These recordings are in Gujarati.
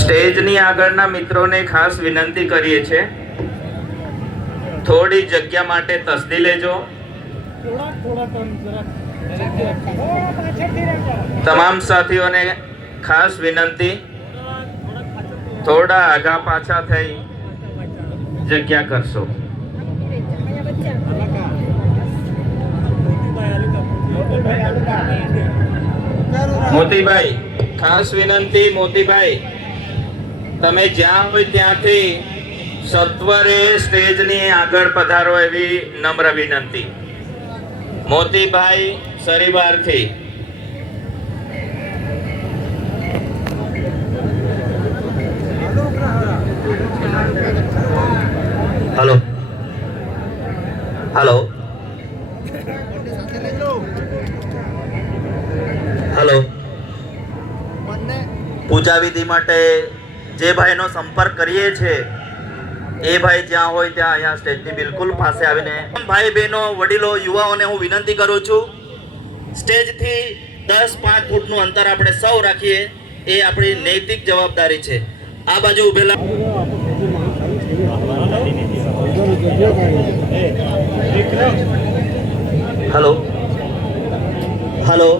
સ્ટેજની આગળના મિત્રોને ખાસ વિનંતી કરીએ છીએ, થોડી જગ્યા માટે તસદી લેજો. તમામ સાથીઓને ખાસ વિનંતી, થોડા આગા પાછા થઈ જગ્યા કરશો. મોતીભાઈ, ખાસ વિનંતી, મોતીભાઈ તમે જ્યાં હોય ત્યાંથી સત્વરે સ્ટેજની આગળ પધારો એવી નમ્ર વિનંતી. મોતીભાઈ સરીવારથી. Hello hello hello. પૂજા વિધિ માટે જે ભાઈનો સંપર્ક કરીએ છે એ ભાઈ જ્યાં હોય ત્યાં અહીંયા સ્ટેજની બિલકુલ પાસે આવીને, ભાઈ બહેનો, વડીલો, યુવાઓને હું વિનંતી કરું છું, સ્ટેજથી 10-5 ફૂટનું અંતર આપણે સૌ રાખીએ, એ આપણી નૈતિક જવાબદારી છે. આ બાજુ ઉભેલા હલો હલો.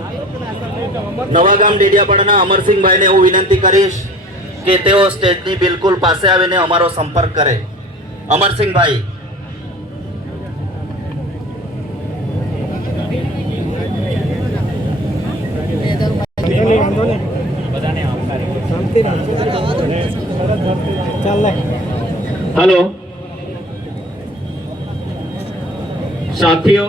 નવાગામ ડેડિયાપાડાના અમરસિંહભાઈને હું વિનંતી કરીશ કે તેઓ સ્ટેજની બિલકુલ પાસે આવીને અમારો સંપર્ક કરે. અમરસિંહભાઈ. હલો સાથીઓ,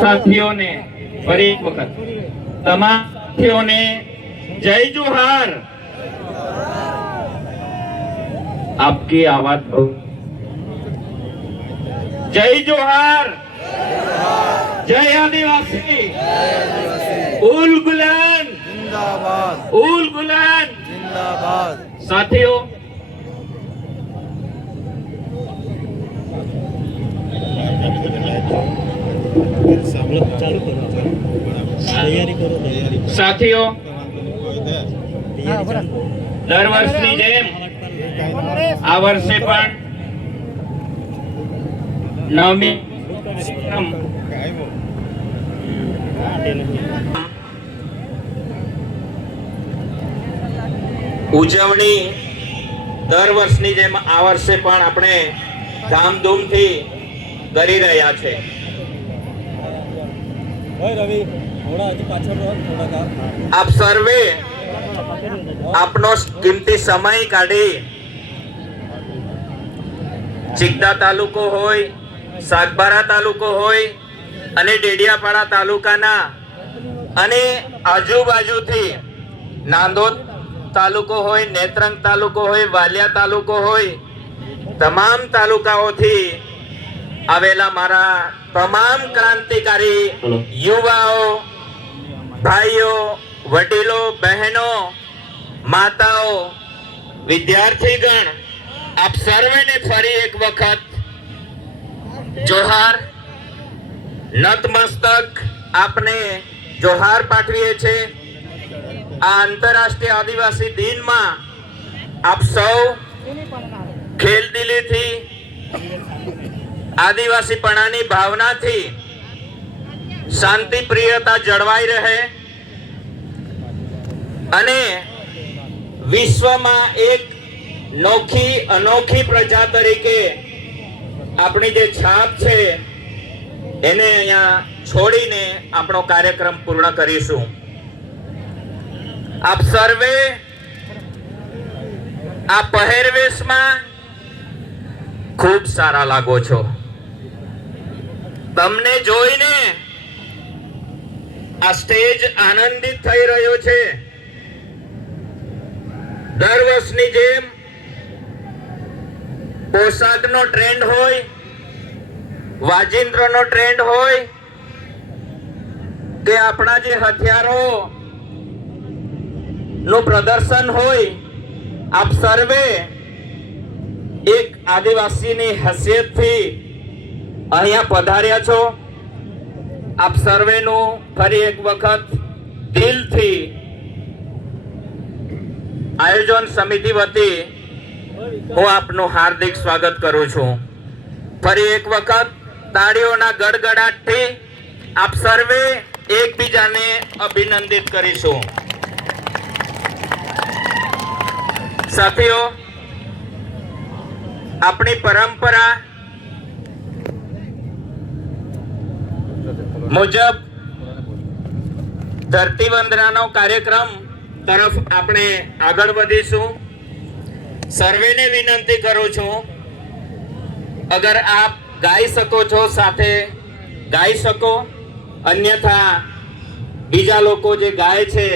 સાથીઓને ફરી એક વખત તમામ સાથીઓને જય જોહાર. આપકી આવાજ જય જોહાર, જય આદિવાસી, ઉલ ગુલાન जिंदाबाद, उल गुलान जिंदाबाद. સાથીઓ, સાથીઓ દર વર્ષની જેમ આ વર્ષે પણ નવમી ઉજવણી દર વર્ષની જેમ આ વર્ષે પણ આપણે ધામધૂમથી કરી રહ્યા છે. આપ સર્વે આપનો કિંમતી સમય કાઢી ચિકદા તાલુકો હોય, સાગબારા તાલુકો હોય અને ડેડિયાપાડા તાલુકાના અને આજુબાજુથી નાંદોદ તાલુકો હોય, નેત્રંગ તાલુકો હોય, વાલિયા તાલુકો હોય, તમામ તાલુકાઓથી આવેલા મારા તમામ ક્રાંતિકારી યુવાઓ, ભાઈઓ, વડીલો, બહેનો, માતાઓ, વિદ્યાર્થીગણ, આપ સર્વેને ફરી એક વખત જોહાર, નતમસ્તક આપને જોહાર પાઠવીએ છીએ. આ આંતરરાષ્ટ્રીય આદિવાસી દિનમાં આપ સૌ ખેલદિલીથી, આદિવાસીપણાની ભાવનાથી શાંતિ પ્રિયતા જળવાઈ રહે અને વિશ્વમાં એક નોખી અનોખી પ્રજા તરીકે આપણી જે છાપ છે એને અહીંયા છોડીને આપણો કાર્યક્રમ પૂર્ણ કરીશું. આપ સર્વે આ પહેરવેશમાં ખૂબ સારા લાગો છો. તમને જોઈને આ સ્ટેજ આનંદિત થઈ રહ્યો છે. દર વર્ષની જેમ પોશાકનો ટ્રેન્ડ હોય, વાજિંત્રનો ટ્રેન્ડ હોય કે આપણા જે હથિયારો નું પ્રદર્શન હોય, આપ સર્વે એક આદિવાસીની હેસિયતથી અહીંયા પધાર્યા છો. આપ સર્વેનું ફરી એક વખત દિલથી આયોજન સમિતિ વતી હું આપનું હાર્દિક સ્વાગત કરું છું. ફરી એક વખત તાળીઓના ગડગડાટથી આપ સર્વે એકબીજાને અભિનંદિત કરીશું. સાથીઓ, આપણી પરંપરા મુજબ ધરતી વંદનાનો કાર્યક્રમ તરફ આપણે આગળ વધીશું. સર્વેને વિનંતી કરું છું, અગર આપ ગાઈ શકો છો સાથે ગાઈ શકો, અન્યથા બીજા લોકો જે ગાય છે